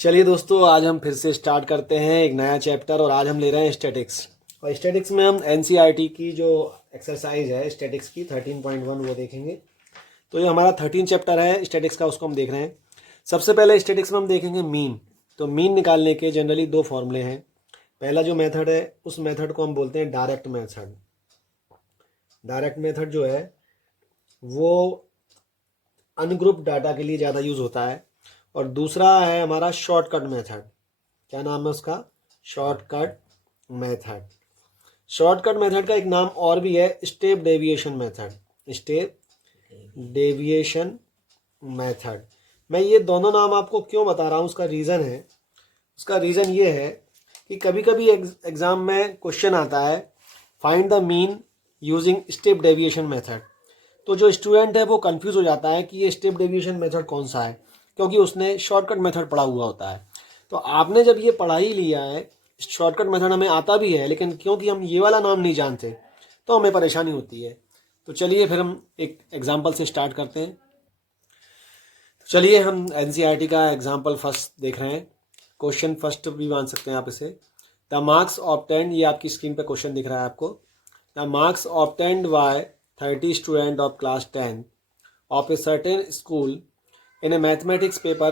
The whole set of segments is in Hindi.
चलिए दोस्तों, आज हम फिर से स्टार्ट करते हैं एक नया चैप्टर और आज हम ले रहे हैं स्टैटिक्स। और स्टैटिक्स में हम एनसीईआरटी की जो एक्सरसाइज है स्टैटिक्स की 13.1 वो देखेंगे। तो ये हमारा 13 चैप्टर है स्टैटिक्स का, उसको हम देख रहे हैं। सबसे पहले स्टैटिक्स में हम देखेंगे मीन। तो मीन निकालने के जनरली दो फॉर्मूले हैं। पहला जो मेथड है उस मेथड को हम बोलते हैं डायरेक्ट मेथड। डायरेक्ट मेथड जो है वो अनग्रुप डाटा के लिए ज़्यादा यूज़ होता है। और दूसरा है हमारा शॉर्टकट मेथड। क्या नाम है उसका? Shortcut method. शॉर्टकट मेथड का एक नाम और भी है step deviation method. Step deviation method. मैं ये दोनों नाम आपको क्यों बता रहा हूँ, उसका रीज़न है। उसका रीज़न ये है कि कभी कभी एग्ज़ाम में क्वेश्चन आता है find the mean using step deviation method. तो जो स्टूडेंट है वो कंफ्यूज हो जाता है कि ये स्टेप डेविएशन मेथड कौन सा है, क्योंकि उसने शॉर्टकट मेथड पढ़ा हुआ होता है। तो आपने जब ये पढ़ा ही लिया है, शॉर्टकट मेथड हमें आता भी है, लेकिन क्योंकि हम ये वाला नाम नहीं जानते तो हमें परेशानी होती है। तो चलिए फिर हम एक एग्जाम्पल से स्टार्ट करते हैं। तो चलिए हम एनसीईआरटी का एग्जाम्पल फर्स्ट देख रहे हैं। क्वेश्चन फर्स्ट भी मान सकते हैं आप इसे। द मार्क्स ऑब्टेन्ड, ये आपकी स्क्रीन पे क्वेश्चन दिख रहा है आपको। The marks obtained by 30 student of class 10 of a certain school in a mathematics paper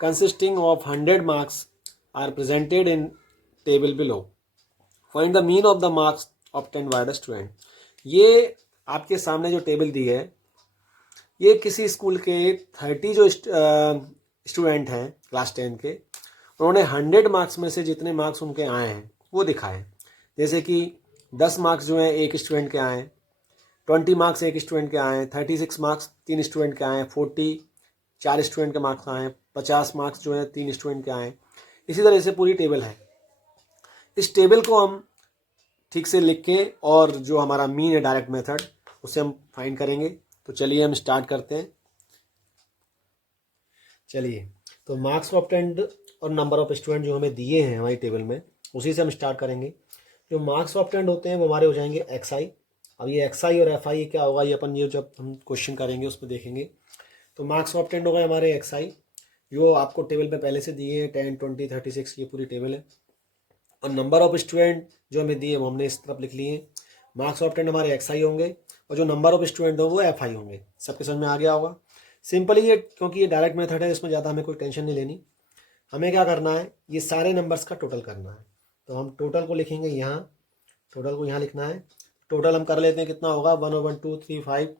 consisting of 100 marks are presented in table below. Find the mean of the marks obtained by the student. ये आपके सामने जो टेबल दी है ये किसी स्कूल के 30 जो स्टूडेंट हैं क्लास 10 के, उन्होंने 100 मार्क्स में से जितने मार्क्स उनके आए हैं वो दिखाए। जैसे कि 10 मार्क्स जो हैं एक स्टूडेंट के आए, 20 मार्क्स एक स्टूडेंट के आए, 36 मार्क्स 3 स्टूडेंट के आए, 40 4 स्टूडेंट के मार्क्स आए, 50 मार्क्स जो है 3 स्टूडेंट के आए। इसी तरह से पूरी टेबल है। इस टेबल को हम ठीक से लिख के और जो हमारा मीन है डायरेक्ट मेथड उसे हम फाइंड करेंगे। तो चलिए हम स्टार्ट करते हैं। चलिए, तो मार्क्स ऑब्टेन्ड और नंबर ऑफ स्टूडेंट जो हमें दिए हैं हमारी टेबल में उसी से हम स्टार्ट करेंगे। जो मार्क्स ऑब्टेन्ड होते हैं वो हमारे हो जाएंगे एक्स आई। अब ये एक्स आई और एफ आई क्या होगा, ये अपन ये जब हम क्वेश्चन करेंगे उसमें देखेंगे। तो मार्क्स ऑब्टेन्ड हो गए हमारे एक्स आई, जो आपको टेबल पे पहले से दिए हैं 10 20 36, ये पूरी टेबल है। और नंबर ऑफ स्टूडेंट जो हमें दिए वो हमने इस तरफ लिख लिए हैं। मार्क्स ऑब्टेन्ड हमारे एक्स आई होंगे और जो नंबर ऑफ स्टूडेंट हो वो एफ आई होंगे। सबके समझ में आ गया होगा। सिंपली ये, क्योंकि ये डायरेक्ट मेथड है इसमें ज़्यादा हमें कोई टेंशन नहीं लेनी। हमें क्या करना है, ये सारे नंबर्स का टोटल करना है। तो हम टोटल को लिखेंगे यहाँ, टोटल को यहाँ लिखना है। टोटल हम कर लेते हैं, कितना होगा 1 1 2 3 5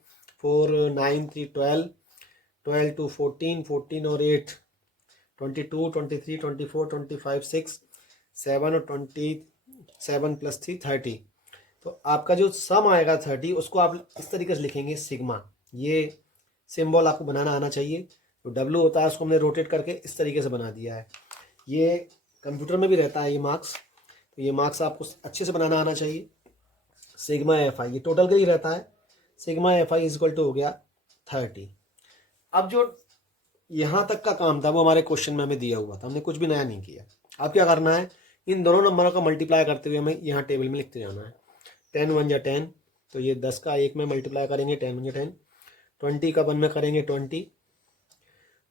4 9 3 12 12 2 14 14 और 8 22 23 24 25 6 7 और 27 प्लस 3 30। तो आपका जो सम आएगा 30, उसको आप इस तरीके से लिखेंगे सिग्मा। ये सिंबल आपको बनाना आना चाहिए। तो डब्ल्यू होता है उसको हमने रोटेट करके इस तरीके से बना दिया है। ये कंप्यूटर में भी रहता है ये मार्क्स, तो ये मार्क्स आपको अच्छे से बनाना आना चाहिए। सिग्मा एफ आई ये टोटल का ही रहता है। Sigma F i is equal to हो गया 30। अब जो यहाँ तक का काम था वो हमारे क्वेश्चन में हमें दिया हुआ था, हमने कुछ भी नया नहीं किया। अब क्या करना है, इन दोनों नंबरों का मल्टीप्लाई करते हुए हमें यहाँ टेबल में लिखते जाना है। 10 1 या 10, तो ये 10 का 1 में मल्टीप्लाई करेंगे 10 1 या 10। 20 का 1 में करेंगे 20।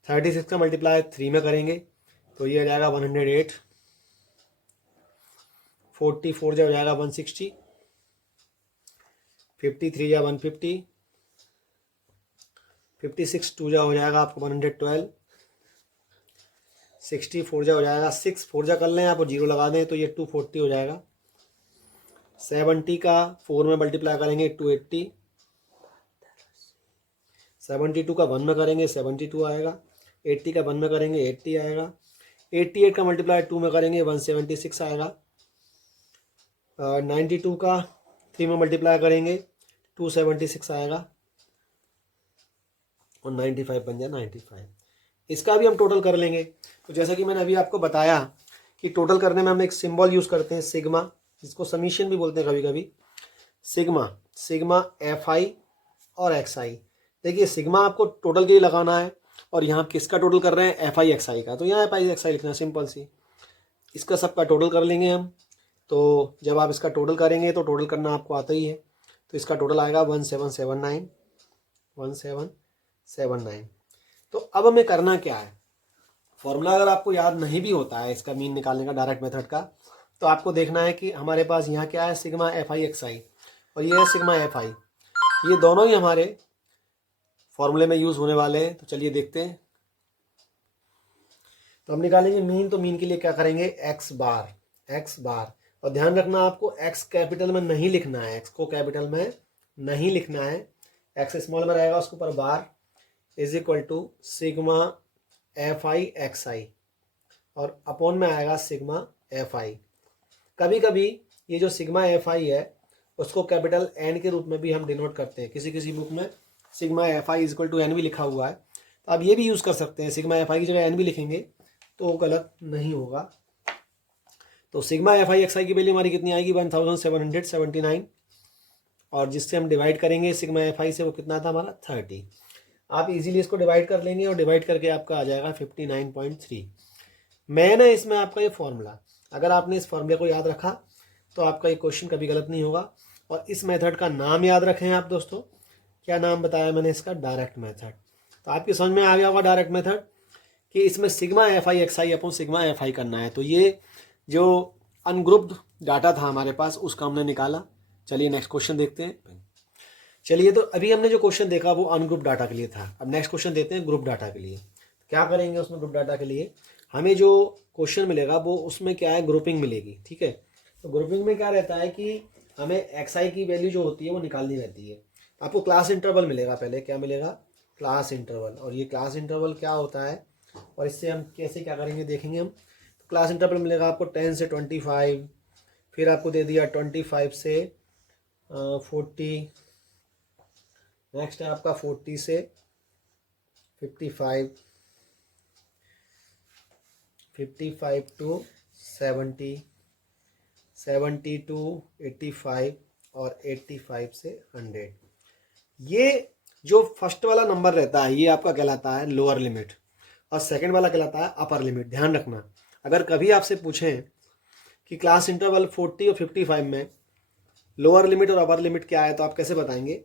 36 का मल्टीप्लाई 3 में करेंगे तो ये आ जाएगा 108। 44 जो हो जाएगा 160। 53 या 150। 56 2 जा हो जाएगा आपको 112। 64 जा हो जाएगा 6 4 जा कर लें आप और जीरो लगा दें तो ये 240 हो जाएगा। 70 का 4 में मल्टीप्लाई करेंगे 280। 72 का 1 में करेंगे 72 आएगा। 80 का 1 में करेंगे 80 आएगा। 88 का मल्टीप्लाई 2 में करेंगे 176 आएगा। 92 का 3 में मल्टीप्लाई करेंगे 276 आएगा और 95 बन जाए 95। इसका भी हम टोटल कर लेंगे। तो जैसा कि मैंने अभी आपको बताया कि टोटल करने में हम एक सिंबल यूज़ करते हैं सिग्मा, जिसको समीशन भी बोलते हैं कभी कभी। सिग्मा, सिग्मा एफ आई और एक्स आई। देखिए सिग्मा आपको टोटल के लिए लगाना है और यहाँ किसका टोटल कर रहे हैं, एफ आई एक्स आई का। तो यहाँ एफ आई एक्स आई लिखना है, सिंपल सी। इसका सबका टोटल कर लेंगे हम। तो जब आप इसका टोटल करेंगे तो टोटल करना आपको आता ही है। तो इसका टोटल आएगा 1779। 1779। तो अब हमें करना क्या है, फॉर्मूला अगर आपको याद नहीं भी होता है इसका मीन निकालने का डायरेक्ट मेथड का, तो आपको देखना है कि हमारे पास यहाँ क्या है, sigma F I X I और ये है सिग्मा एफ आई, ये दोनों ही हमारे फॉर्मूले में यूज़ होने वाले हैं। तो चलिए देखते हैं। तो हम निकालेंगे मीन, तो मीन के लिए क्या करेंगे, एक्स बार, और ध्यान रखना आपको एक्स कैपिटल में नहीं लिखना है, एक्स को कैपिटल में नहीं लिखना है, एक्स स्मॉल में रहेगा, उसके ऊपर bar is equal to sigma F I X I और अपॉन में आएगा सिग्मा एफ आई। कभी कभी ये जो सिग्मा एफ आई है उसको कैपिटल एन के रूप में भी हम डिनोट करते हैं, किसी किसी बुक में sigma F i is equal to n भी लिखा हुआ है, तो आप ये भी यूज़ कर सकते हैं, सिग्मा एफ आई की जगह एन भी लिखेंगे तो गलत नहीं होगा। तो सिग्मा एफ आई एक्स आई की वैल्यू हमारी कितनी आएगी, 1779, और जिससे हम डिवाइड करेंगे सिग्मा एफ आई से वो कितना था हमारा 30। आप इजीली इसको डिवाइड कर लेंगे और डिवाइड करके आपका आ जाएगा 59.3। मैंने इसमें आपका ये फॉर्मूला, अगर आपने इस फॉर्मूले को याद रखा तो आपका ये क्वेश्चन कभी गलत नहीं होगा। और इस मेथड का नाम याद रखें आप दोस्तों, क्या नाम बताया मैंने इसका, डायरेक्ट मेथड। तो आपकी समझ में आ गया होगा डायरेक्ट मेथड कि इसमें sigma F I X I upon sigma F I करना है। तो ये जो अनग्रुप्ड डाटा था हमारे पास उसका हमने निकाला। चलिए नेक्स्ट क्वेश्चन देखते हैं। चलिए, तो अभी हमने जो क्वेश्चन देखा वो अनग्रुप डाटा के लिए था, अब नेक्स्ट क्वेश्चन देते हैं ग्रुप डाटा के लिए। क्या करेंगे उसमें, ग्रुप डाटा के लिए हमें जो क्वेश्चन मिलेगा वो उसमें क्या है, ग्रुपिंग मिलेगी, ठीक है। तो ग्रुपिंग में क्या रहता है कि हमें एक्स आई की वैल्यू जो होती है वो निकालनी रहती है। आपको क्लास इंटरवल मिलेगा, पहले क्या मिलेगा, क्लास इंटरवल, और ये क्लास इंटरवल क्या होता है और इससे हम कैसे क्या करेंगे देखेंगे हम। तो क्लास इंटरवल मिलेगा आपको 10 से 25, फिर आपको दे दिया 25 से 40, नेक्स्ट है आपका 40 से 55, 55 टू 70, 70 टू 85 और 85 से 100। ये जो फर्स्ट वाला नंबर रहता है ये आपका कहलाता है लोअर लिमिट और सेकंड वाला कहलाता है अपर लिमिट। ध्यान रखना, अगर कभी आपसे पूछें कि क्लास इंटरवल 40 और 55 में लोअर लिमिट और अपर लिमिट क्या है तो आप कैसे बताएंगे।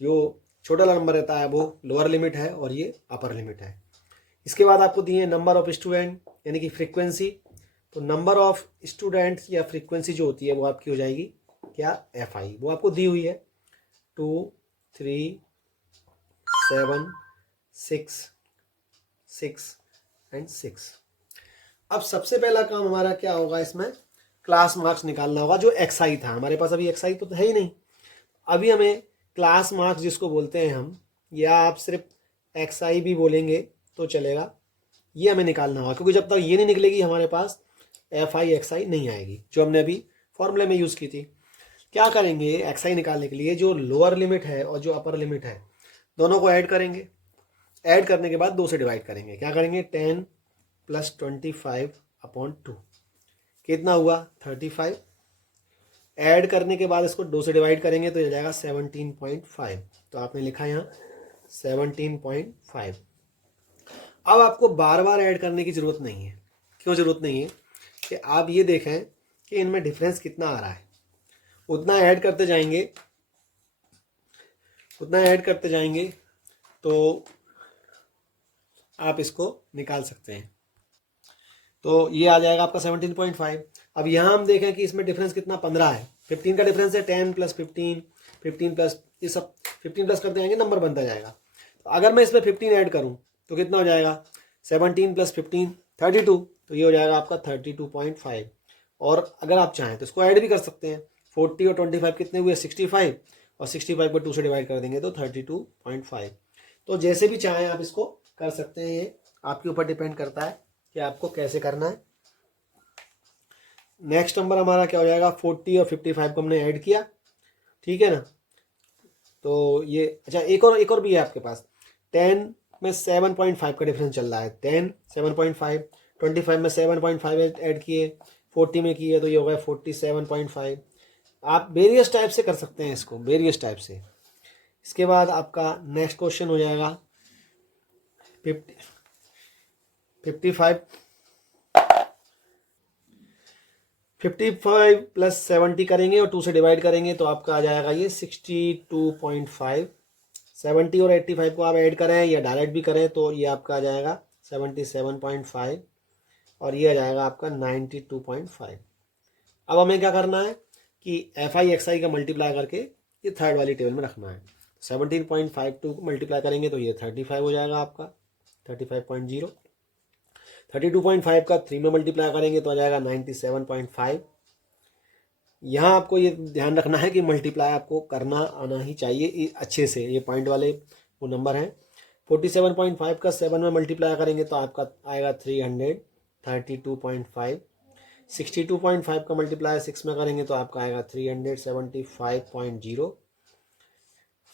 जो छोटा वाला नंबर रहता है वो लोअर लिमिट है और ये अपर लिमिट है। इसके बाद आपको दिए नंबर ऑफ स्टूडेंट यानी कि फ्रीक्वेंसी। तो नंबर ऑफ स्टूडेंट या फ्रीक्वेंसी जो होती है वो आपकी हो जाएगी क्या, एफ आई, वो आपको दी हुई है 2, 3, 7, 6 एंड 6। अब सबसे पहला काम हमारा क्या होगा, इसमें क्लास मार्क्स निकालना होगा। जो एक्स आई था हमारे पास, अभी एक्स आई तो है ही नहीं, अभी हमें क्लास मार्क्स जिसको बोलते हैं हम, या आप सिर्फ एक्स आई भी बोलेंगे तो चलेगा, ये हमें निकालना होगा, क्योंकि जब तक ये नहीं निकलेगी हमारे पास एफ आई एक्स आई नहीं आएगी, जो हमने अभी फॉर्मूले में यूज़ की थी। क्या करेंगे, एक्स आई निकालने के लिए जो लोअर लिमिट है और जो अपर लिमिट है दोनों को ऐड करेंगे। ऐड करने के बाद 2 से डिवाइड करेंगे। क्या करेंगे, 10 + 25/2 कितना हुआ 35। ऐड करने के बाद इसको 2 से डिवाइड करेंगे तो ये जाएगा 17.5। तो आपने लिखा यहाँ 17.5। अब आपको बार बार ऐड करने की ज़रूरत नहीं है। क्यों ज़रूरत नहीं है, कि आप ये देखें कि इनमें डिफरेंस कितना आ रहा है, उतना ऐड करते जाएंगे तो आप इसको निकाल सकते हैं। तो ये आ जाएगा आपका 17.5। अब यहाँ हम देखें कि इसमें डिफरेंस कितना 15 है, 15 का डिफरेंस है, 10 + 15, 15 प्लस, ये सब 15 प्लस करते जाएंगे नंबर बनता जाएगा। तो अगर मैं इसमें 15 ऐड करूँ तो कितना हो जाएगा, 17 + 15 32, तो ये हो जाएगा आपका 32.5। और अगर आप चाहें तो इसको ऐड भी कर सकते हैं, 40 और 25 कितने हुए 65, और 65 को 2 से डिवाइड कर देंगे तो 32.5। तो जैसे भी चाहें आप इसको कर सकते हैं, ये आपके ऊपर डिपेंड करता है कि आपको कैसे करना है। नेक्स्ट नंबर हमारा क्या हो जाएगा, 40 और 55 को हमने ऐड किया, ठीक है ना। तो ये अच्छा, एक और भी है आपके पास, 10 में 7.5 का डिफरेंस चल रहा है, 10 7.5, 25 में 7.5 ऐड किए, 40 में किए तो ये हो गया 47.5। आप वेरियस टाइप से कर सकते हैं इसको, वेरियस टाइप से। इसके बाद आपका नेक्स्ट क्वेश्चन हो जाएगा 55 + 70 करेंगे और 2 से डिवाइड करेंगे तो आपका आ जाएगा ये 62.5। 70 और 85 को आप ऐड करें या डायरेक्ट भी करें तो ये आपका आ जाएगा 77.5 और ये आ जाएगा आपका 92.5। अब हमें क्या करना है कि एफ आई एक्स आई का मल्टीप्लाई करके ये थर्ड वाली टेबल में रखना है। 17.52 मल्टीप्लाई करेंगे तो ये 35 हो जाएगा आपका 35.0। 32.5 का 3 में मल्टीप्लाई करेंगे तो आ जाएगा 97.5। यहाँ आपको ये ध्यान रखना है कि मल्टीप्लाई आपको करना आना ही चाहिए अच्छे से, ये पॉइंट वाले वो नंबर हैं। 47.5 का 7 में मल्टीप्लाई करेंगे तो आपका आएगा 332.5। 62.5 का मल्टीप्लाई 6 में करेंगे तो आपका आएगा 375.0।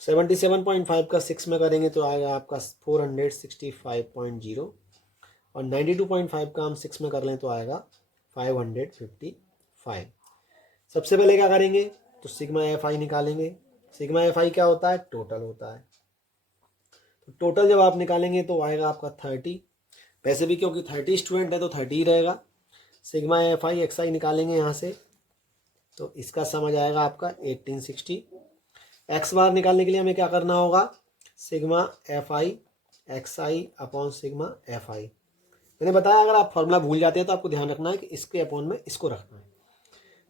77.5 का 6 में करेंगे तो आएगा आपका 465.0 और 92.5 का हम 6 में कर लें तो आएगा 555। सबसे पहले क्या करेंगे तो सिग्मा एफ आई निकालेंगे। सिग्मा एफ आई क्या होता है? टोटल होता है। तो टोटल जब आप निकालेंगे तो आएगा आपका 30। वैसे भी क्योंकि 30 स्टूडेंट है तो 30 ही रहेगा। सिग्मा एफ आई एक्स आई निकालेंगे यहाँ से तो इसका समझ आएगा आपका 1860। एक्स बार निकालने के लिए हमें क्या करना होगा? Sigma F I X I upon sigma F I. मैंने बताया अगर आप फॉर्मूला भूल जाते हैं तो आपको ध्यान रखना है कि इसके अपॉन में इसको रखना है।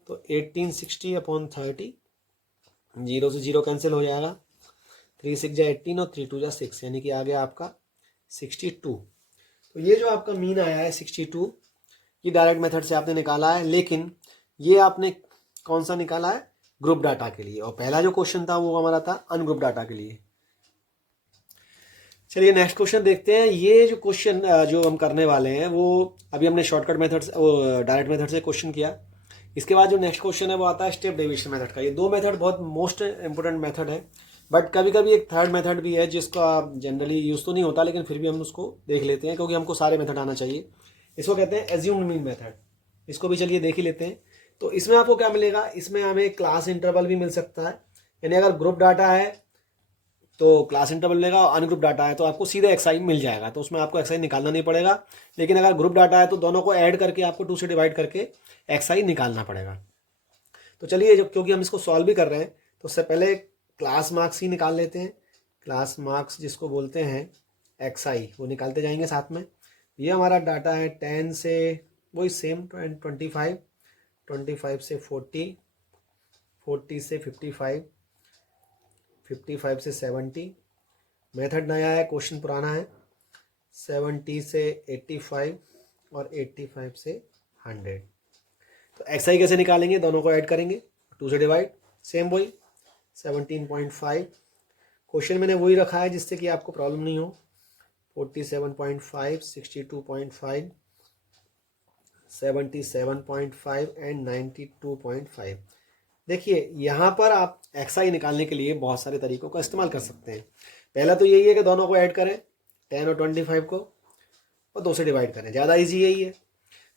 तो 1860 अपॉन 30, 0 से 0 कैंसिल हो जाएगा। 3 6 जा 18 और 3 2 जा 6 यानी कि आ गया आपका 62। तो ये जो आपका मीन आया है 62, ये डायरेक्ट मेथड से आपने निकाला है, लेकिन ये आपने कौन सा निकाला है? ग्रुप डाटा के लिए। और पहला जो क्वेश्चन था वो हमारा था अनग्रुप डाटा के लिए। चलिए नेक्स्ट क्वेश्चन देखते हैं। ये जो क्वेश्चन जो हम करने वाले हैं वो अभी हमने शॉर्टकट मेथड से, वो डायरेक्ट मेथड से क्वेश्चन किया। इसके बाद जो नेक्स्ट क्वेश्चन है वो आता है स्टेप डेविएशन मेथड का। ये दो मेथड बहुत मोस्ट इंपोर्टेंट मेथड है, बट कभी कभी एक थर्ड मेथड भी है जिसका जनरली यूज़ तो नहीं होता, लेकिन फिर भी हम उसको देख लेते हैं क्योंकि हमको सारे मेथड आना चाहिए। इसको कहते हैं एज्यूम्ड मीन मेथड। इसको भी चलिए देख ही लेते हैं। तो इसमें आपको क्या मिलेगा? इसमें हमें क्लास इंटरवल भी मिल सकता है, यानी अगर ग्रुप डाटा है तो क्लास इंटरवल लेगा और अनग्रुप डाटा है तो आपको सीधा एक्सआई मिल जाएगा, तो उसमें आपको एक्सआई निकालना नहीं पड़ेगा। लेकिन अगर ग्रुप डाटा है तो दोनों को ऐड करके आपको 2 से डिवाइड करके एक्सआई निकालना पड़ेगा। तो चलिए क्योंकि हम इसको सॉल्व भी कर रहे हैं तो उससे पहले क्लास मार्क्स ही निकाल लेते हैं। क्लास मार्क्स जिसको बोलते हैं एक्सआई, वो निकालते जाएंगे साथ में। ये हमारा डाटा है 10 से वही सेम 25, 25 से 40, 40 से 55, 55 से 70। मेथड नया है, क्वेश्चन पुराना है। 70 से 85 और 85 से 100। तो एक्सआई कैसे निकालेंगे? दोनों को ऐड करेंगे, 2 से डिवाइड, सेम वही 17.5। क्वेश्चन मैंने वही रखा है जिससे कि आपको प्रॉब्लम नहीं हो। 47.5, 62.5, 77.5 एंड 92.5। देखिए यहाँ पर आप एक्सआई निकालने के लिए बहुत सारे तरीकों का इस्तेमाल कर सकते हैं। पहला तो यही है कि दोनों को ऐड करें, 10 और 25 को, और 2 से डिवाइड करें, ज़्यादा इजी यही है।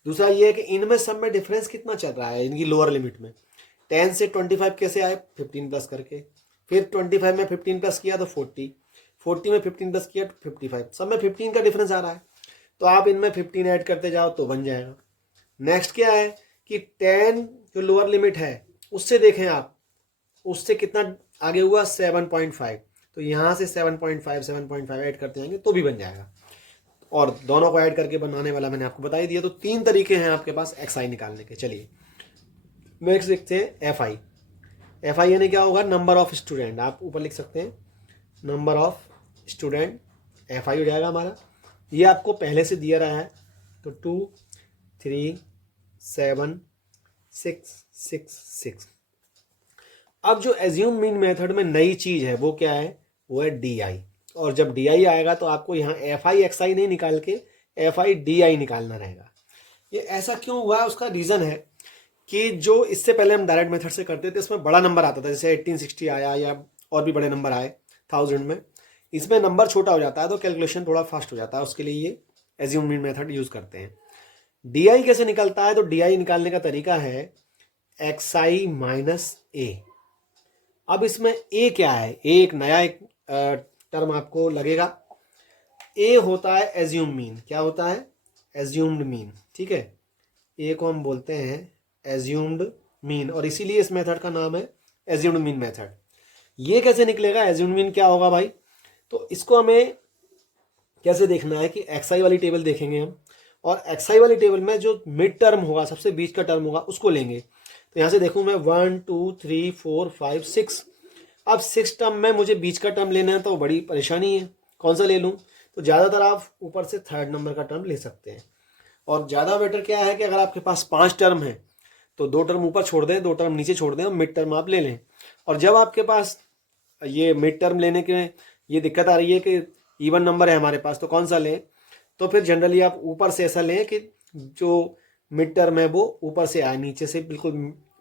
दूसरा ये है कि इनमें सब में डिफरेंस कितना चल रहा है इनकी लोअर लिमिट में। 10 से 25 कैसे आए? 15 प्लस करके, फिर 25 में 15 प्लस किया तो 40, 40 में 15 प्लस किया तो 55, सब में 15 का डिफरेंस आ रहा है तो आप इनमें 15 ऐड करते जाओ तो बन जाएगा। नेक्स्ट क्या है कि 10 जो लोअर लिमिट है उससे देखें आप, उससे कितना आगे हुआ? 7.5, तो यहाँ से 7.5 ऐड करते जाएंगे तो भी बन जाएगा। और दोनों को ऐड करके बनाने वाला मैंने आपको बता ही दिया। तो 3 तरीके हैं आपके पास एक्सआई निकालने के। चलिए नेक्स्ट देखते हैं एफआई। एफआई यानी क्या होगा? Number of student. आप ऊपर लिख सकते हैं नंबर ऑफ स्टूडेंट, एफआई हो जाएगा हमारा। ये आपको पहले से दिया रहा है तो 2 3 7 6 6 6। अब जो एज्यूम मीन मेथड में नई चीज़ है वो क्या है? वो है डीआई। और जब डीआई आएगा तो आपको यहाँ एफआई एक्सआई नहीं निकाल के एफआई डीआई निकालना रहेगा। ये ऐसा क्यों हुआ है? उसका रीज़न है कि जो इससे पहले हम डायरेक्ट मेथड से करते थे इसमें बड़ा नंबर आता था, जैसे 1860 आया या और भी बड़े नंबर आए 1000 में। इसमें नंबर छोटा हो जाता है तो कैलकुलेशन थोड़ा फास्ट हो जाता है, उसके लिए ये एज्यूम मीन मेथड यूज़ करते हैं। डीआई कैसे निकलता है? तो डीआई निकालने का तरीका है एक्सआई माइनस ए। अब इसमें ए क्या है? ए एक नया एक टर्म आपको लगेगा। ए होता है एज्यूम मीन। क्या होता है? एज्यूम्ड मीन, ठीक है। ए को हम बोलते हैं एज्यूम्ड मीन और इसीलिए इस मेथड का नाम है एज्यूम्ड मीन मेथड। ये कैसे निकलेगा? एज्यूम्ड मीन क्या होगा भाई? तो इसको हमें कैसे देखना है कि एक्सआई वाली टेबल देखेंगे हम, और एक्सआई वाली टेबल में जो मिड टर्म होगा, सबसे बीच का टर्म होगा, उसको लेंगे। तो यहाँ से देखूँ मैं 1 2 3 4 5 6, अब 6 टर्म में मुझे बीच का टर्म लेना है तो बड़ी परेशानी है, कौन सा ले लूँ। तो ज़्यादातर आप ऊपर से थर्ड नंबर का टर्म ले सकते हैं। और ज़्यादा बेटर क्या है कि अगर आपके पास 5 टर्म है तो 2 टर्म ऊपर छोड़ दें, 2 टर्म नीचे छोड़ दें और मिड टर्म आप ले लें। और जब आपके पास ये मिड टर्म लेने के ये दिक्कत आ रही है कि इवन नंबर है हमारे पास तो कौन सा लें, तो फिर जनरली आप ऊपर से ऐसा लें कि जो मिड टर्म है वो ऊपर से आए, नीचे से बिल्कुल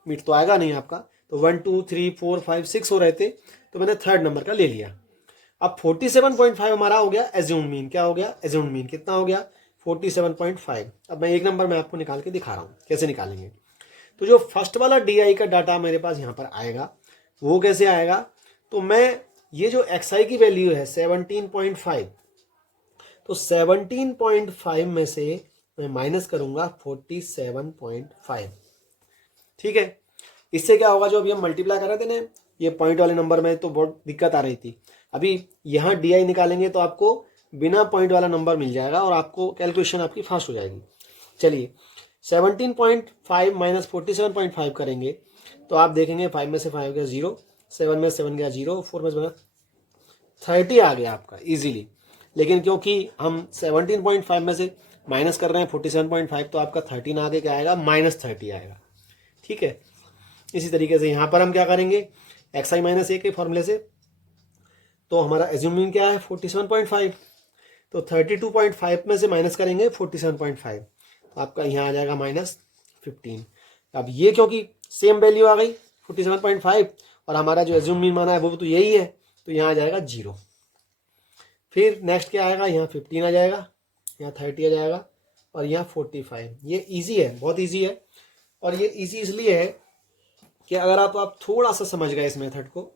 मिड तो आएगा नहीं आपका। तो 1 2 3 4 5 6 हो रहे थे तो मैंने थर्ड नंबर का ले लिया। अब 47.5 हमारा हो गया एज्यूम्ड मीन। क्या हो गया? एज्यूम्ड मीन कितना हो गया? 47.5। अब मैं एक नंबर में आपको निकाल के दिखा रहा हूँ कैसे निकालेंगे। तो जो फर्स्ट वाला DI का डाटा मेरे पास यहाँ पर आएगा वो कैसे आएगा? तो मैं ये जो XI की वैल्यू है 17.5, तो 17.5 में से मैं माइनस करूंगा 47.5। ठीक है, इससे क्या होगा, जो अभी हम मल्टीप्लाई कर रहे थे ना ये पॉइंट वाले नंबर में, तो बहुत दिक्कत आ रही थी। अभी यहाँ DI निकालेंगे तो आपको बिना पॉइंट वाला नंबर मिल जाएगा और आपको कैलकुलेशन आपकी फास्ट हो जाएगी। चलिए 17.5 माइनस 47.5 करेंगे तो आप देखेंगे 5 में से 5 गया 0, 7 में 7 गया 0, 4 में 30 आ गया आपका इजीली। लेकिन क्योंकि हम 17.5 में से माइनस कर रहे हैं 47.5 तो आपका 13 आगे क्या आएगा? -30 आएगा। ठीक है, इसी तरीके से यहाँ पर हम क्या करेंगे, XI माइनस ए के फॉर्मूले से, तो हमारा एज्यूमिंग क्या है 47.5, तो 32.5 में से माइनस करेंगे 47.5 तो आपका यहाँ आ जाएगा -15। अब ये क्योंकि सेम वैल्यू आ गई 47.5 और हमारा जो एज्यूम मीन माना है वो तो यही है, तो यहाँ आ जाएगा 0। फिर नेक्स्ट क्या आएगा, यहाँ 15 आ जाएगा, यहाँ 30 आ जाएगा और यहाँ 45। ये इजी है, बहुत इजी है। और ये इजी इसलिए है कि अगर आप थोड़ा सा समझ गए इस मेथड को,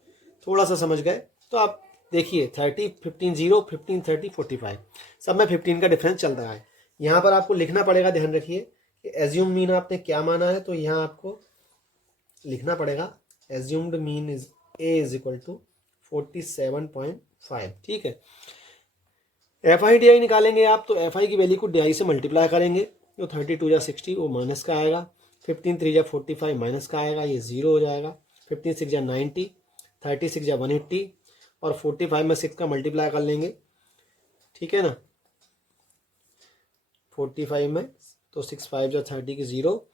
थोड़ा सा समझ गए तो आप देखिए 30 15 0 15 30 45 सब में 15 का डिफरेंस चल रहा है। यहाँ पर आपको लिखना पड़ेगा, ध्यान रखिए कि एज्यूम मीन आपने क्या माना है, तो यहाँ आपको लिखना पड़ेगा assumed mean is a is equal to 47.5। ठीक है, FI DI निकालेंगे आप तो FI की वैल्यू को DI से मल्टीप्लाई करेंगे, तो 32 या 60 वो माइनस का आएगा, 15 3 या 45 माइनस का आएगा, ये 0 हो जाएगा, 15 6 या 90, 36 या 180 और 45 में 6 का मल्टीप्लाई कर लेंगे। ठीक है ना, 45 में तो 6 5 या 30 की 0,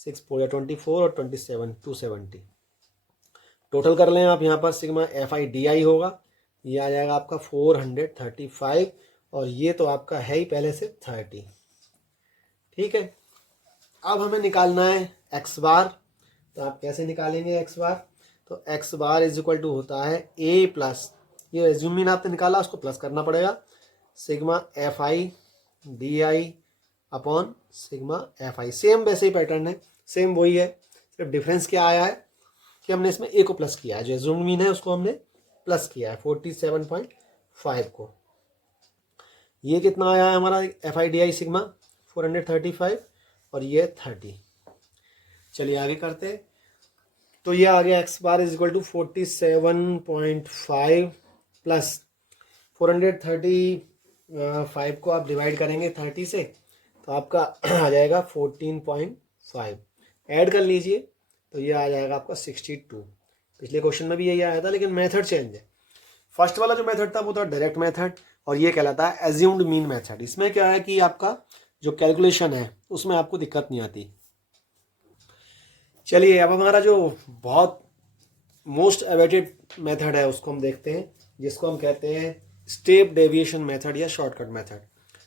6 4 या 24 और 27 270। टोटल कर लें आप, यहाँ पर सिग्मा FI DI होगा, ये आ जाएगा आपका 435 और ये तो आपका है ही पहले से 30। ठीक है, अब हमें निकालना है x बार। तो आप कैसे निकालेंगे x बार? तो x bar is equal to होता है a प्लस, ये एज्यूम मीन आपने निकाला उसको प्लस करना पड़ेगा, sigma FI DI upon sigma FI। Same वैसे ही पैटर्न है, सेम वही है, सिर्फ डिफरेंस क्या आया है कि हमने इसमें a को प्लस किया है, जो एज्यूम मीन है उसको हमने प्लस किया है 47.5 को। ये कितना आया है हमारा FI DI सिग्मा 435 और ये 30। चलिए आगे करते हैं। तो ये आ गया x bar is equal to 47.5 plus 435 को आप डिवाइड करेंगे 30 से तो आपका आ जाएगा 14.5। ऐड कर लीजिए तो ये आ जाएगा आपका 62। पिछले क्वेश्चन में भी यही आया था लेकिन मेथड चेंज है। फर्स्ट वाला जो मेथड था वो था डायरेक्ट मेथड और ये कहलाता है एज्यूम्ड मीन मेथड। इसमें क्या है कि आपका जो कैलकुलेशन है उसमें आपको दिक्कत नहीं आती। चलिए अब हमारा जो बहुत मोस्ट अवेटेड मेथड है उसको हम देखते हैं, जिसको हम कहते हैं स्टेप डेविएशन मेथड या शॉर्टकट मेथड।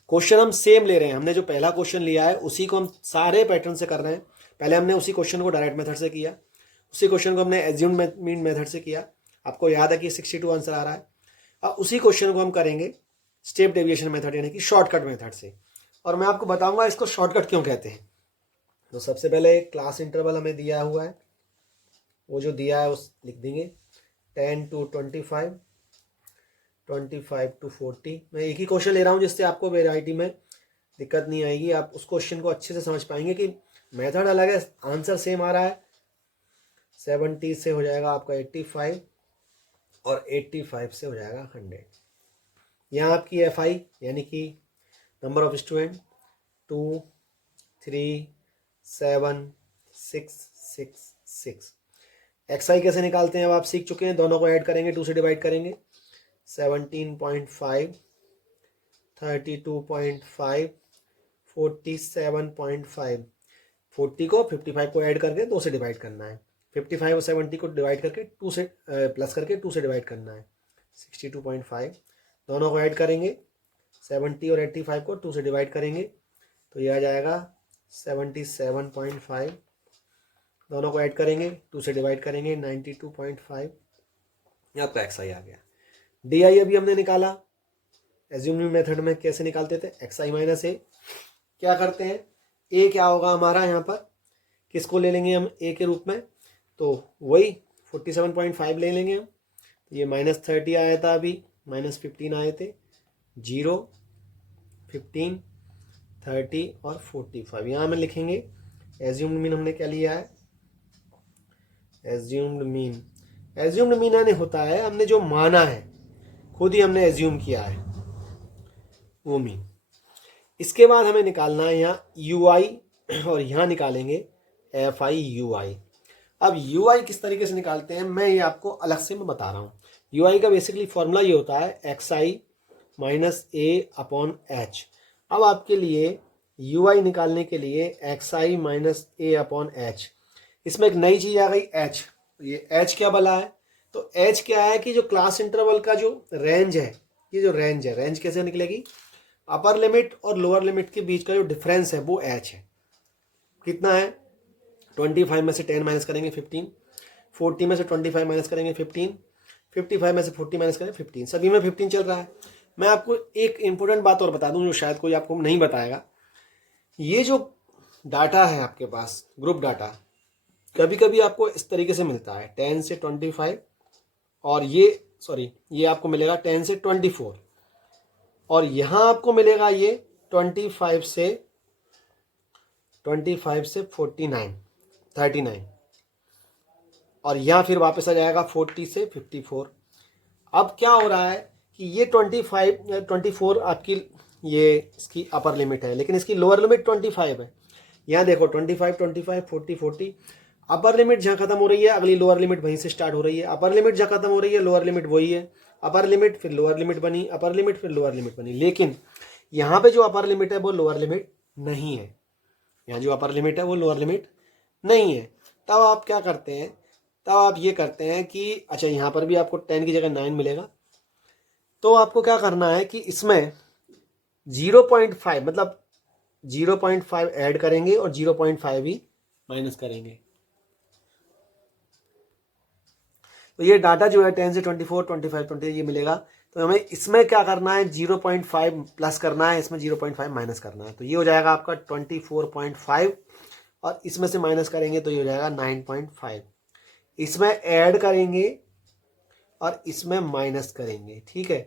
क्वेश्चन हम सेम ले रहे हैं, हमने जो पहला क्वेश्चन लिया है उसी को हम सारे पैटर्न से कर रहे हैं। पहले हमने उसी क्वेश्चन को डायरेक्ट मेथड से किया, उसी क्वेश्चन को हमने एज्यूम्ड मीन मेथड से किया, आपको याद है कि 62 आंसर आ रहा है। अब उसी क्वेश्चन को हम करेंगे स्टेप डेविएशन मेथड यानी कि शॉर्टकट मेथड से, और मैं आपको बताऊंगा इसको शॉर्टकट क्यों कहते हैं। तो सबसे पहले क्लास इंटरवल हमें दिया हुआ है, वो जो दिया है उस लिख देंगे 10 to 25, 25 to 40। मैं एक ही क्वेश्चन ले रहा हूँ जिससे आपको वेराइटी में दिक्कत नहीं आएगी, आप उस क्वेश्चन को अच्छे से समझ पाएंगे कि मेथड अलग है आंसर सेम आ रहा है। 70 से हो जाएगा आपका 85 और 85 से हो जाएगा 100। यहाँ आपकी एफ आई यानी कि नंबर ऑफ स्टूडेंट 2 3 7 6 6 6। एक्स आई कैसे निकालते हैं अब आप सीख चुके हैं, दोनों को ऐड करेंगे, 2 से डिवाइड करेंगे। 17.5 32.5 47.5। 40 को 55 को ऐड करके 2 से डिवाइड करना है। 55 और 70 को डिवाइड करके 2 से प्लस करके 2 से डिवाइड करना है। 62.5 दोनों को ऐड करेंगे। 70 और 85 को 2 से डिवाइड करेंगे तो ये आ जाएगा 77.5। दोनों को ऐड करेंगे 2 से डिवाइड करेंगे 92.5। ये आपका एक्स आई आ गया। डी आई अभी हमने निकाला एज्यूमिंग मेथड में। कैसे निकालते थे? एक्स आई माइनस ए। क्या करते हैं, ए क्या होगा हमारा, यहाँ पर किसको ले लेंगे हम ए के रूप में, तो वही 47.5 ले लेंगे हम। तो ये -30 आया था, अभी -15 आए थे। 0 15 30 और 45 यहाँ में लिखेंगे। एज्यूम्ड मीन हमने क्या लिया है, एज्यूम्ड मीन। एज्यूम्ड मीन यानी होता है हमने जो माना है, खुद ही हमने एज्यूम किया है वो मीन। इसके बाद हमें निकालना है यहाँ यू आई और यहाँ निकालेंगे एफ आई यू आई। अब यू आई किस तरीके से निकालते हैं मैं ये आपको अलग से मैं बता रहा हूँ। यू आई का बेसिकली फॉर्मूला ये होता है एक्स आई माइनस ए अपॉन एच। अब आपके लिए यू आई निकालने के लिए एक्स आई माइनस ए अपॉन एच, इसमें एक नई चीज आ गई एच। ये एच क्या बला है, तो एच क्या है कि जो क्लास इंटरवल का जो रेंज है, ये जो रेंज है, रेंज कैसे निकलेगी, अपर लिमिट और लोअर लिमिट के बीच का जो डिफरेंस है वो एच है। कितना है, 25 में से 10 माइनस करेंगे 15, 40 में से 25 माइनस करेंगे 15, 55 में से 40 माइनस करेंगे 15, सभी में 15 चल रहा है। मैं आपको एक इंपॉर्टेंट बात और बता दूं जो शायद कोई आपको नहीं बताएगा। ये जो डाटा है आपके पास ग्रुप डाटा, कभी कभी आपको इस तरीके से मिलता है 10 से 25 और ये आपको मिलेगा 10 से 24 और यहाँ आपको मिलेगा ये 25 से 49 39 और यहाँ फिर वापस आ जाएगा 40 से 54। अब क्या हो रहा है कि ये 24 आपकी ये इसकी अपर लिमिट है, लेकिन इसकी लोअर लिमिट 25 है। यहाँ देखो 25 25 40 40, अपर लिमिट जहाँ खत्म हो रही है अगली लोअर लिमिट वहीं से स्टार्ट हो रही है। अपर लिमिट जहाँ खत्म हो रही है लोअर लिमिट वही है, अपर लिमिट फिर लोअर लिमिट बनी, अपर लिमिट फिर लोअर लिमिट बनी। लेकिन यहाँ पे जो अपर लिमिट है वो लोअर लिमिट नहीं है, यहाँ जो अपर लिमिट है वो लोअर लिमिट नहीं है। तब आप क्या करते हैं, तब आप ये करते हैं कि अच्छा यहाँ पर भी आपको 10 की जगह 9 मिलेगा, तो आपको क्या करना है कि इसमें 0.5 मतलब 0.5 ऐड करेंगे और 0.5 ही माइनस करेंगे। तो ये डाटा जो है 10 से 24 25 20 ये मिलेगा। तो हमें इसमें क्या करना है, 0.5 प्लस करना है, इसमें 0.5 माइनस करना है। तो ये हो जाएगा आपका 24.5 और इसमें से माइनस करेंगे तो ये हो जाएगा 9.5। इसमें ऐड करेंगे और इसमें माइनस करेंगे, ठीक है।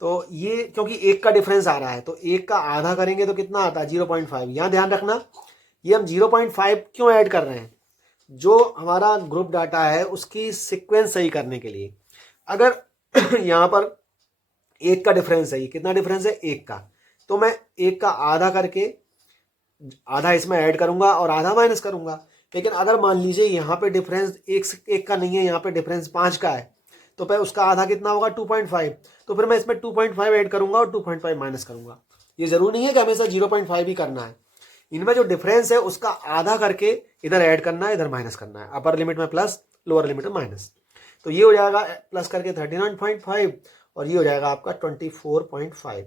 तो ये क्योंकि एक का डिफरेंस आ रहा है तो एक का आधा करेंगे तो कितना आता है 0.5। यहाँ ध्यान रखना ये हम 0.5 क्यों ऐड कर रहे हैं, जो हमारा ग्रुप डाटा है उसकी सीक्वेंस सही करने के लिए। अगर यहाँ पर एक का डिफरेंस है, ये कितना डिफरेंस है एक का, तो मैं एक का आधा करके आधा इसमें ऐड करूंगा और आधा माइनस करूंगा। लेकिन अगर मान लीजिए यहाँ पे डिफरेंस एक का नहीं है, यहाँ पे डिफरेंस 5 का है, तो फिर उसका आधा कितना होगा 2.5, तो फिर मैं इसमें 2.5 ऐड करूंगा और 2.5 माइनस करूंगा। ये जरूरी नहीं है कि हमेशा 0.5 ही करना है, इनमें जो डिफरेंस है उसका आधा करके इधर ऐड करना है, इधर माइनस करना है। अपर लिमिट में प्लस, लोअर लिमिट में माइनस। तो ये हो जाएगा प्लस करके 39.5 और ये हो जाएगा आपका 24.5,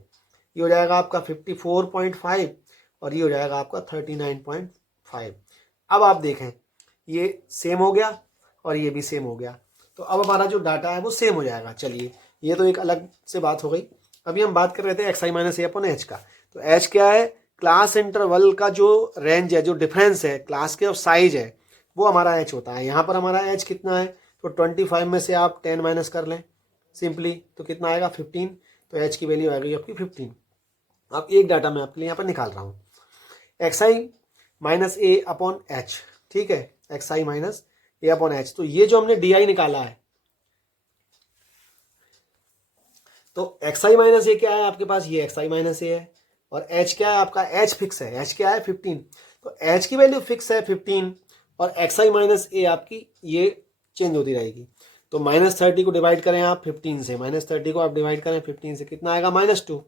ये हो जाएगा आपका 54.5 और ये हो जाएगा आपका 39.5। अब आप देखें ये सेम हो गया और ये भी सेम हो गया, तो अब हमारा जो डाटा है वो सेम हो जाएगा। चलिए ये तो एक अलग से बात हो गई। अभी हम बात कर रहे थे एक्स आई माइनस ए अपॉन एच का। तो एच क्या है, क्लास इंटरवल का जो रेंज है, जो डिफरेंस है क्लास के और साइज है, वो हमारा एच होता है। यहाँ पर हमारा एच कितना है, तो 25 में से आप 10 माइनस कर लें सिंपली, तो कितना आएगा 15। तो एच की वैल्यू आएगी आपकी 15। अब एक डाटा मैं आपके लिए यहाँ पर निकाल रहा हूँ, एक्स आई माइनस ए अपॉन एच, ठीक है, एक्स आई माइनस ए अपॉन एच। तो ये जो हमने डी आई निकाला है, तो xi माइनस ए क्या है आपके पास, ये xi माइनस ए है, और h क्या है आपका, h फिक्स है, h क्या है 15, तो h की वैल्यू फिक्स है 15 और xi माइनस ए आपकी ये चेंज होती रहेगी। तो -30 को डिवाइड करें आप 15 से, -30 को आप डिवाइड करें 15 से, कितना आएगा -2,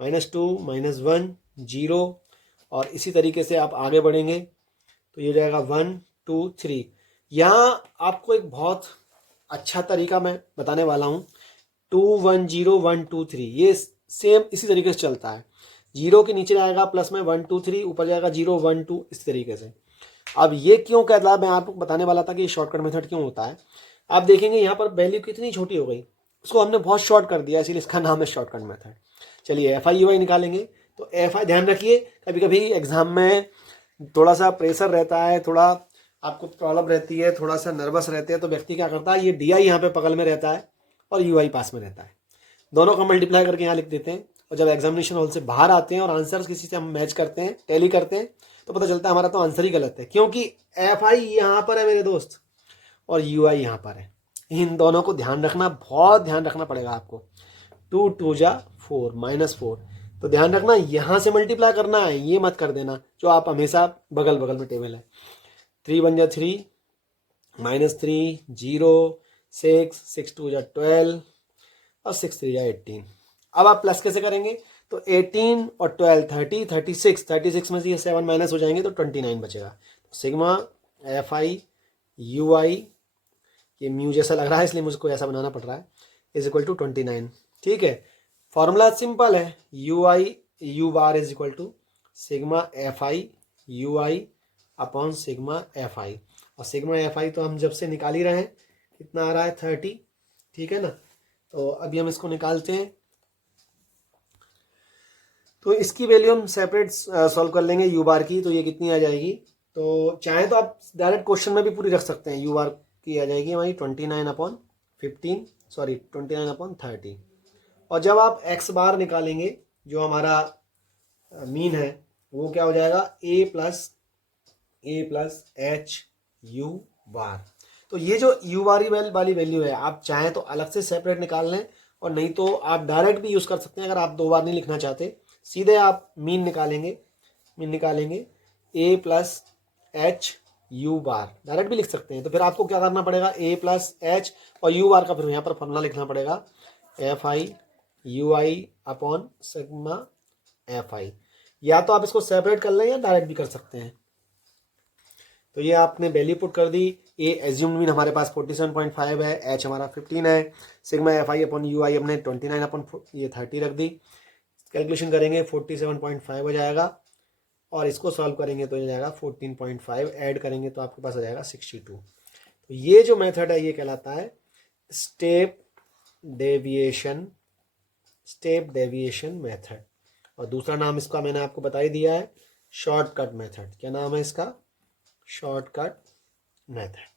-1 0, और इसी तरीके से आप आगे बढ़ेंगे तो ये जाएगा 1 2 3। यहाँ आपको एक बहुत अच्छा तरीका मैं बताने वाला हूँ, 2 1 0 1 2 3, ये सेम इसी तरीके से चलता है। 0 के नीचे आएगा प्लस में 1 2 3, ऊपर जाएगा 0 1 2, इस तरीके से। अब ये क्यों कहता है, मैं आपको बताने वाला था कि ये शॉर्टकट मेथड क्यों होता है। आप देखेंगे यहाँ पर वैल्यू कितनी छोटी हो गई, उसको हमने बहुत शॉर्ट कर दिया, इसीलिए इसका नाम है शॉर्टकट मेथड। चलिए एफ आई यू आई निकालेंगे। तो एफ आई, ध्यान रखिए कभी कभी एग्जाम में थोड़ा सा प्रेशर रहता है, थोड़ा आपको प्रॉब्लम रहती है, थोड़ा सा नर्वस रहते हैं, तो व्यक्ति क्या करता है, ये डी आई यहाँ पे बगल में रहता है और यू आई पास में रहता है, दोनों का मल्टीप्लाई करके यहाँ लिख देते हैं, और जब एग्जामिनेशन हॉल से बाहर आते हैं और आंसर किसी से हम मैच करते हैं, टैली करते हैं, तो पता चलता है हमारा तो आंसर ही गलत है, क्योंकि एफ आई यहाँ पर है मेरे दोस्त और यू आई यहाँ पर है। इन दोनों को ध्यान रखना, बहुत ध्यान रखना पड़ेगा आपको। 2 2 जा 4 -4, तो ध्यान रखना यहाँ से मल्टीप्लाई करना है, ये मत कर देना जो आप हमेशा बगल बगल में टेबल है। 3 1 जा 3, -3 0 6 6 2 जा 12 और 6 3 जा 18। अब आप प्लस कैसे करेंगे, तो 18 और 12 30 36 में से ये 7 माइनस हो जाएंगे तो 29 बचेगा। तो सिग्मा एफ आई यू आई, ये म्यू जैसा लग रहा है इसलिए मुझको ऐसा बनाना पड़ रहा है, इज इक्वल टू 29। ठीक है, फॉर्मूला सिंपल है, u i u bar is equal to sigma F i u i upon sigma F i, और सिग्मा एफ आई तो हम जब से निकाल ही रहे हैं, कितना आ रहा है 30, ठीक है ना। तो अभी हम इसको निकालते हैं, तो इसकी वैल्यू हम सेपरेट सॉल्व कर लेंगे यू बार की, तो ये कितनी आ जाएगी, तो चाहे तो आप डायरेक्ट क्वेश्चन में भी पूरी रख सकते हैं, यू बार की आ जाएगी हमारी 29/30, और जब आप एक्स बार निकालेंगे जो हमारा मीन है वो क्या हो जाएगा, ए प्लस एच यू बार। तो ये जो यू बार वाली वैल्यू है, आप चाहें तो अलग से सेपरेट निकाल लें, और नहीं तो आप डायरेक्ट भी यूज़ कर सकते हैं। अगर आप 2 बार नहीं लिखना चाहते, सीधे आप मीन निकालेंगे ए प्लस एच यू बार, डायरेक्ट भी लिख सकते हैं। तो फिर आपको क्या करना पड़ेगा, ए प्लस एच और यू बार का फिर यहाँ पर फॉर्मूला लिखना पड़ेगा, F i u i upon sigma F I. या तो आप इसको सेपरेट कर लें या डायरेक्ट भी कर सकते हैं। तो ये आपने वैल्यू पुट कर दी, ए एज्यूम मीन हमारे पास 47.5 है, एच हमारा 15 है, sigma F I upon U I हमने 29 अपॉन ये 30 रख दी। कैलकुलेशन करेंगे 47.5 हो जाएगा, और इसको सॉल्व करेंगे तो ये जाएगा 14.5, ऐड करेंगे तो आपके पास आ जाएगा 62। तो ये जो मेथड है ये कहलाता है स्टेप डेविएशन मेथड, और दूसरा नाम इसका मैंने आपको बता ही दिया है, शॉर्टकट मेथड। क्या नाम है इसका, शॉर्टकट मेथड।